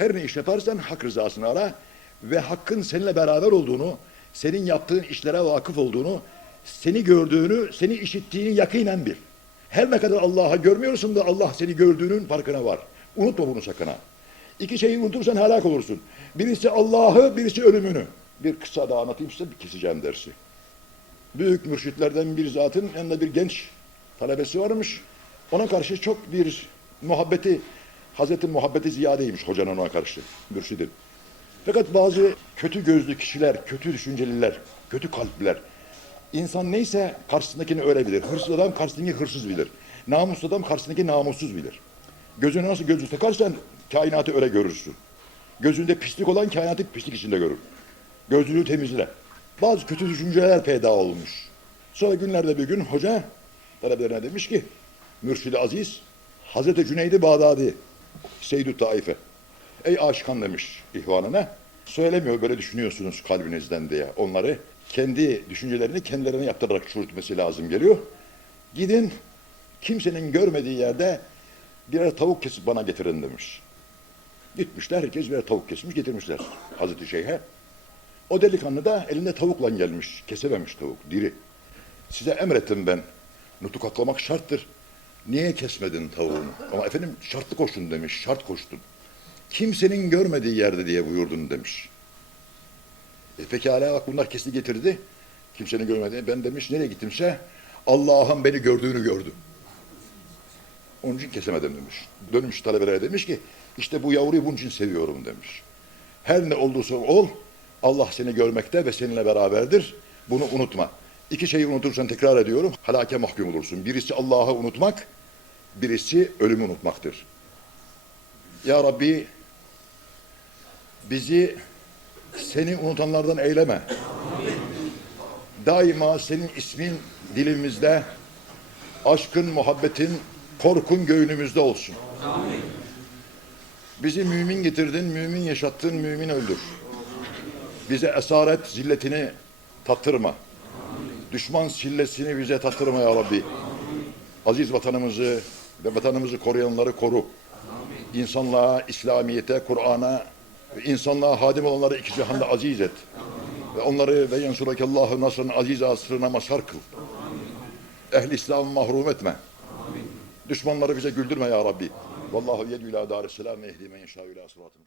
Her ne iş yaparsan hak rızasını ara ve hakkın seninle beraber olduğunu, senin yaptığın işlere vakıf olduğunu, seni gördüğünü, seni işittiğini yakinen bil. Her ne kadar Allah'a görmüyorsun da Allah seni gördüğünün farkına var. Unutma bunu sakın ha. İki şeyi unutursan helak olursun. Birisi Allah'ı, birisi ölümünü. Bir kısa daha anlatayım size, bir keseceğim dersi. Büyük mürşitlerden bir zatın yanında bir genç talebesi varmış. Ona karşı çok bir muhabbeti, Hazreti muhabbeti ziyadeymiş hocanın ona karşı, mürşidin. Fakat bazı kötü gözlü kişiler, kötü düşünceliler, kötü kalpliler, insan neyse karşısındakini öyle bilir. Hırsız adam karşısındaki hırsız bilir. Namuslu adam karşısındaki namussuz bilir. Gözüne nasıl gözlük takarsan kainatı öyle görürsün. Gözünde pislik olan kainatı pislik içinde görür. Gözlüğü temizle. Bazı kötü düşünceler peyda olmuş. Sonra günlerde bir gün hoca talebelerine demiş ki Mürşid-i Aziz Hazreti Cüneydi Bağdadi Seyyid-i Taife Ey aşıkan demiş ihvanına söylemiyor böyle düşünüyorsunuz kalbinizden diye onları kendi düşüncelerini kendilerine yaptırarak çürütmesi lazım geliyor. Gidin kimsenin görmediği yerde birer tavuk kesip bana getirin demiş. Gitmişler herkes birer tavuk kesmiş getirmişler Hazreti Şeyh'e. O delikanlı da elinde tavukla gelmiş. Kesememiş tavuk, diri. Size emrettim ben. Nutuk aklamak şarttır. Niye kesmedin tavuğunu? Ama efendim şartlı koştun demiş, şart koştun. Kimsenin görmediği yerde diye buyurdun demiş. E pekala bak bunlar kesti getirdi. Kimsenin görmediği. Ben demiş nereye gittimse Allah'ın beni gördüğünü gördüm. Onun için kesemedim demiş. Dönmüş talebelere demiş ki işte bu yavruyu bunun için seviyorum demiş. Her ne olduysa ol Allah seni görmekte ve seninle beraberdir. Bunu unutma. İki şeyi unutursan tekrar ediyorum halake mahkum olursun. Birisi Allah'ı unutmak, birisi ölümü unutmaktır. Ya Rabbi bizi seni unutanlardan eyleme. Daima senin ismin dilimizde, aşkın, muhabbetin, korkun göğünümüzde olsun. Bizi mümin getirdin, mümin yaşattın, mümin öldür. Bize esaret zilletini tattırma. Düşman sillesini bize tattırma ya Rabbi. Aziz vatanımızı ve vatanımızı koruyanları koru. İnsanlığa, İslamiyete, Kur'an'a ve insanlığa hadim olanları iki cihanda aziz et. Ve onları ve yensurakallahı nasrın aziz asrına mazhar kıl. Ehli İslam'ı mahrum etme. Düşmanları bize güldürme ya Rabbi. Vallahu yedü ila darisselam ehli men yeşâ ila sıratı.